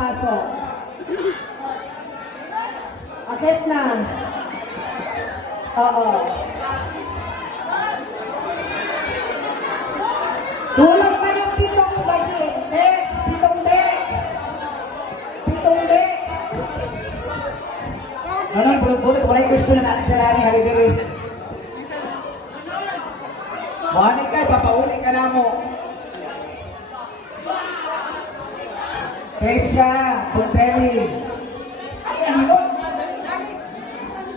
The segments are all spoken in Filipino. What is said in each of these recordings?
papasok. Akit na. Oo. Tulog pa yung pitong bagin. Next, pitong next. Pitong next. Ano, bulot-bulot, wala yung gusto na natin sa rani, halidiri. Buhanin ka, papauli ka na mo. Kesha, Kunteri.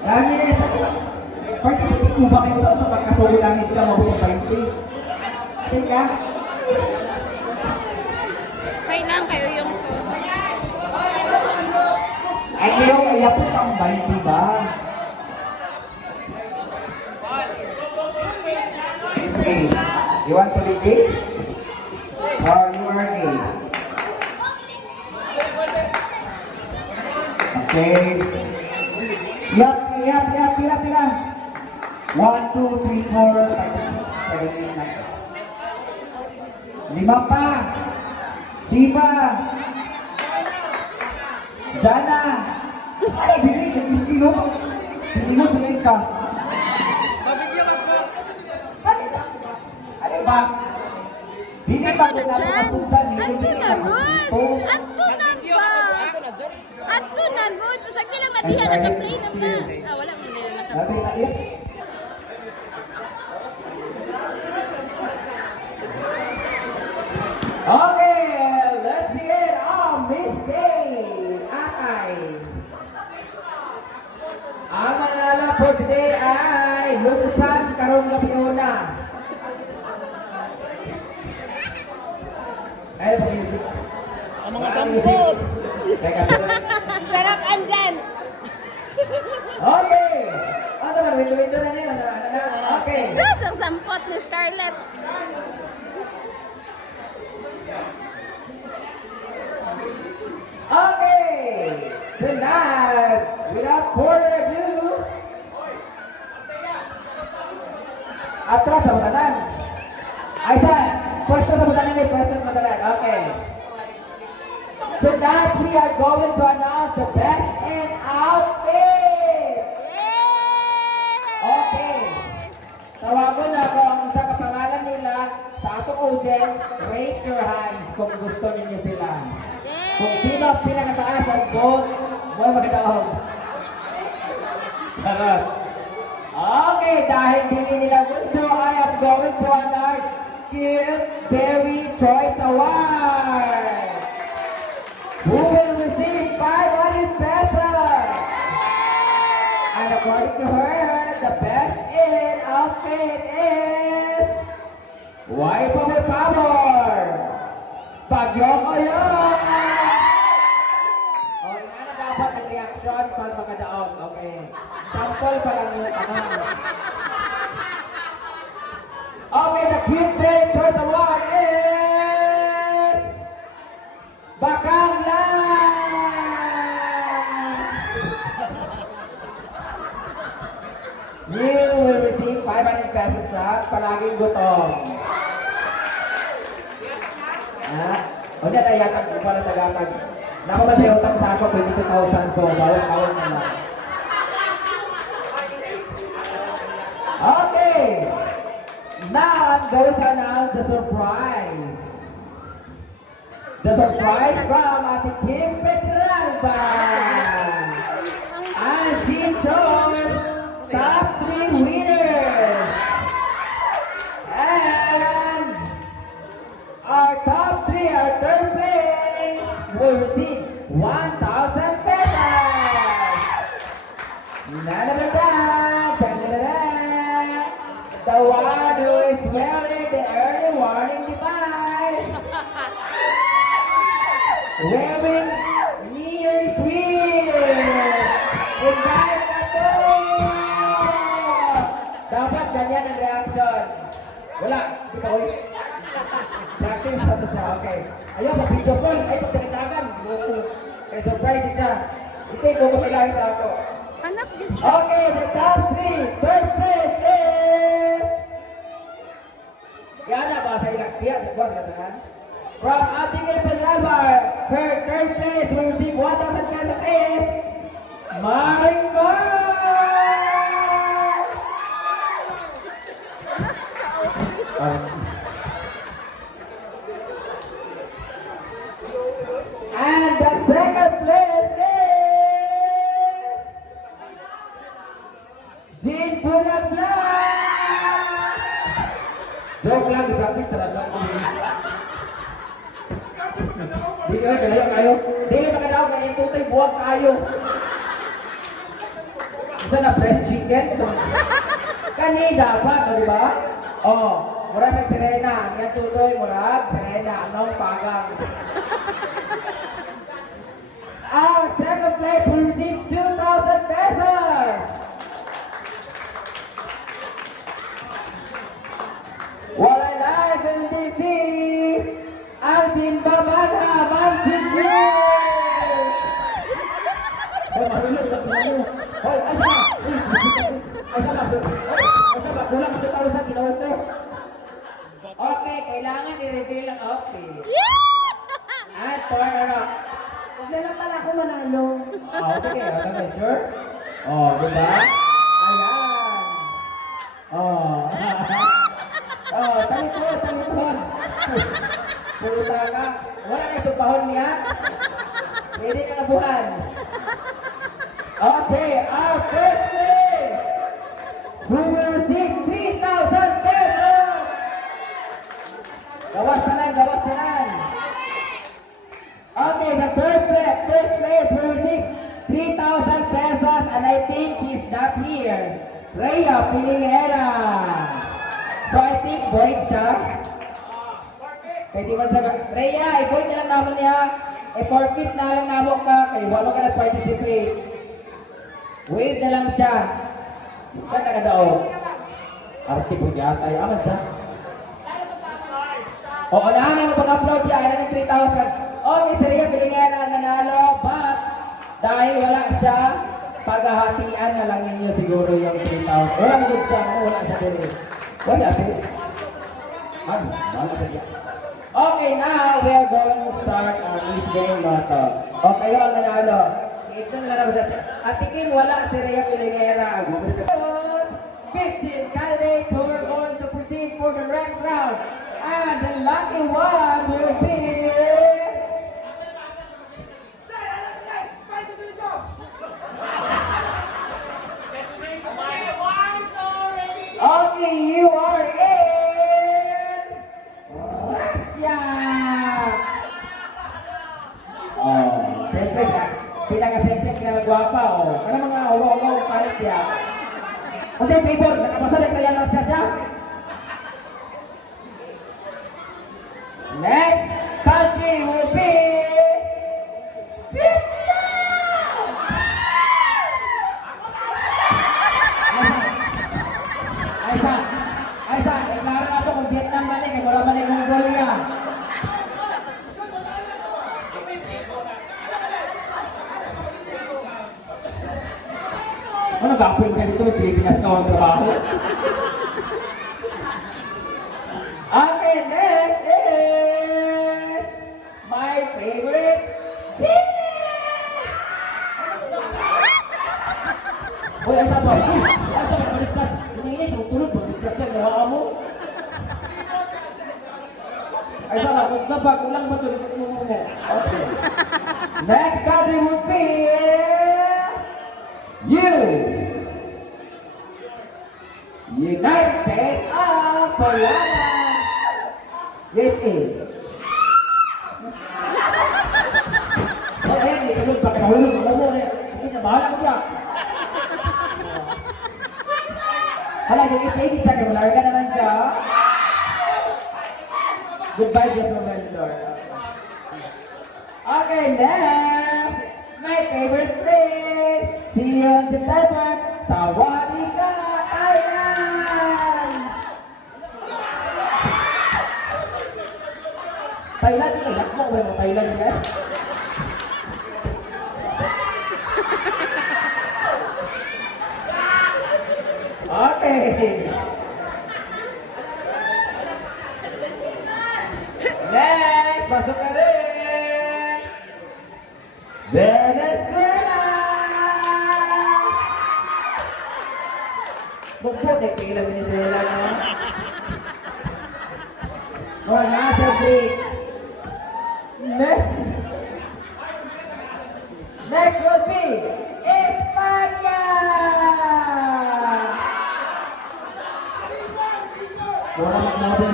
Dami, participate mo ba kayo sa pagkasulit lang ito mo sa 20? Teka, Kay lang kayo yung ko. ay kayo, kaya po pang 20 ba? Okay, you want to be gay? Or you are gay? Okay. Yap, yap, yap, pila, pila. One, two, three, four, five, six, seven, eight, nine. Lima pa. Diba? Dana. Ay, bili, bili mo. Bili mo, bili ka. Ano ba? Bili ba na dyan. Ato na good. Ato na ba? Ato na good. Pasag lang na diha naka-play na ba? Ah, wala man nila naka Sabi na iya. Okay, let's begin on Miss Day. Ay. Ang manala po today ay Lutusan Karong Gabiona. Ay, pag-isip. Ang mga. Teka, teka. Sarap and dance. Okay. Window-window na niya. Ano, ano? Okay. Sus, ang sampot ni Scarlett. Okay. Tonight, without further ado, atras sa butanan. Ay, sa, pwesto sa butanan may pwesto sa butanan. Okay. Tonight, we are going to announce the best in outfit. Okay. Tawagon na ako ang isa kapangalan nila audience. Raise your hands kung gusto ninyo sila. Kung sino ang pinakataas ang vote, mo magkataon. Sarap. Okay, dahil hindi nila gusto, I am going to announce Kid Berry Choice Award. Who will receive 500 pesos? And according to her, the best in outfit is Of the Power. Bagyong Oyong! O, nga na dapat ang reaction pag makadaog. Okay. Sample pa lang yung ano. Okay, the Cute Day Choice Award is... Bakang You will receive 500 pesos sa palaging gutom. O niya tayo yatag ko para tagatag. Nako ba sa'yo utang sa ako 22,000 ko. Bawal-bawal na lang. Okay. Now I'm going to announce the surprise. The surprise from Ate Kim Petralba. The one who is wearing the early warning device. Wearing neon green. Invite na to! Dapat ganyan ang reaction. Wala. Di ba, uy? Practice pa to siya. Okay. Ayaw, mag-video call. Ay, pagtalitagan. Kaya surprise siya. Ito yung kukupilahin sa ako. Din Okay, the top three. From Ating Penalbar, her third place will receive 1,000 pesos is Marimar! And Joke lang, di-practice talaga. Di kayo, kalayo kayo. Di kayo makalaw, kaya tutoy buwag kayo. Isa na press chicken. Kanina pa, di ba? Oh, mura sa Serena. Ang yan tutoy, mura. Serena, anong pagang. Sa sa to. Okay, kailangan i-reveal ang outfit. At for ano? Huwag na lang pala ako manalo. Oh, sige, okay, okay, sure? Oh, di ba? Ayan. Oh. oh, talipon, talipon. Puta ka. Wala na supahon niya. Pwede ka nabuhan. Okay, our first place. Who will receive 3,000 pesos? Gawas na lang, gawas na lang. Okay, the third place, third place will receive 3,000 pesos and I think she's not here. Rhea Pilingera. So I think void siya. Pwede ba siya? Rhea, i-void na lang naman niya. I-forfeit na lang naman ka kay wala ka na-participate. Wait na lang siya. Saan na ka daw? Arti po niya tayo. Aman siya? Oo, nahan mo pag-upload siya. Kailan yung 3,000. Okay, si Rhea Pilingera nanalo. But, dahil wala siya, paghahatian na lang ninyo siguro yung 3,000. Wala mo siya. Ano, wala siya dili. Wala siya. Ay, wala siya. Okay, now we are going to start our Miss Game Lotto. Okay, ang nanalo. Ito na lang ako At Kim, wala si Rhea Pilingera. 15 candidates who are going to proceed for the next round. And the lucky one will be... Okay, you are in Russia. Oh, siyempre ka. Pinaka-sexy ka gwapa, oh. Ano mga ulo-ulo palit siya? Kasi paper, nakapasalit kaya ng siya siya. Gagawin ka dito? Pilipinas ka ang trabaho. Okay, next is my favorite! Uy, ay sa ba? Uy, ay sa ba? Baliskas. Hinihingi, tutulog. Baliskas yan. Gawa mo. Ay sa ba? Kung mo mo. Okay. Next country would be you. United States of Solana. USA. Oh, ayan, eh, tulog pa ka nahulog. Ano mo, eh. Hindi na, bahala ko dyan. Hala, yung ipagin siya, kaya wala ka naman siya. Goodbye, just November. Okay, next. My favorite place. See you on September. Sawadee Thailand! Thailand, iyak mo. Wala Thailand yan. Hey! Next, pasok na rin! Venezuela! Bukbot, eh, kailan Venezuela, no? Oh, nasa break.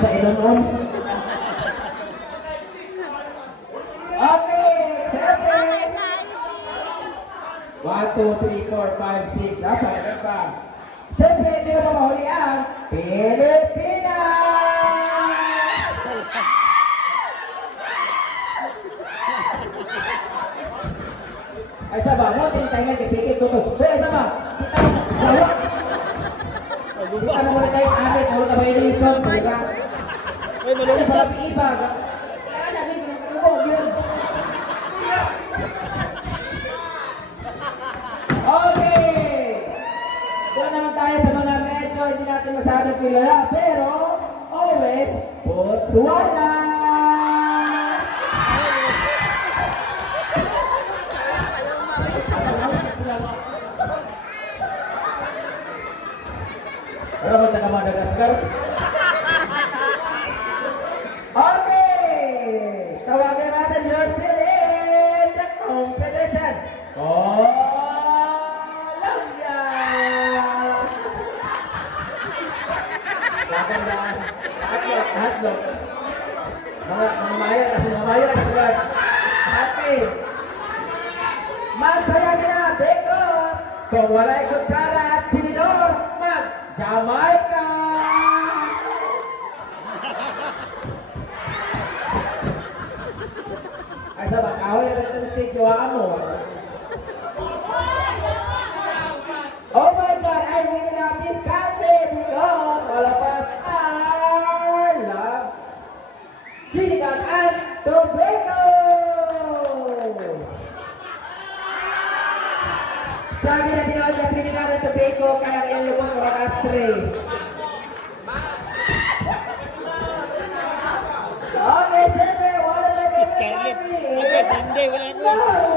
sa ilo noon. Okay, siyempre. 1, 2, 3, 4, 5, 6. Dapat, ano pa? Siyempre, hindi na mahuli ang Pilipinas! Ay, sama. Mo, tinitay nga, tipikit ko to. Ay. Kita, sawa. Kita naman tayo, ate. Tawag ka ba yung isang, di ba? Ay, dalawang bag. Ibaga. Ah, Sabi na ginawa niya, Trinidad at Tobago, kaya ang ilubos o astray. Okay, siyempre, wala na kami. Scarlett, hindi, wala na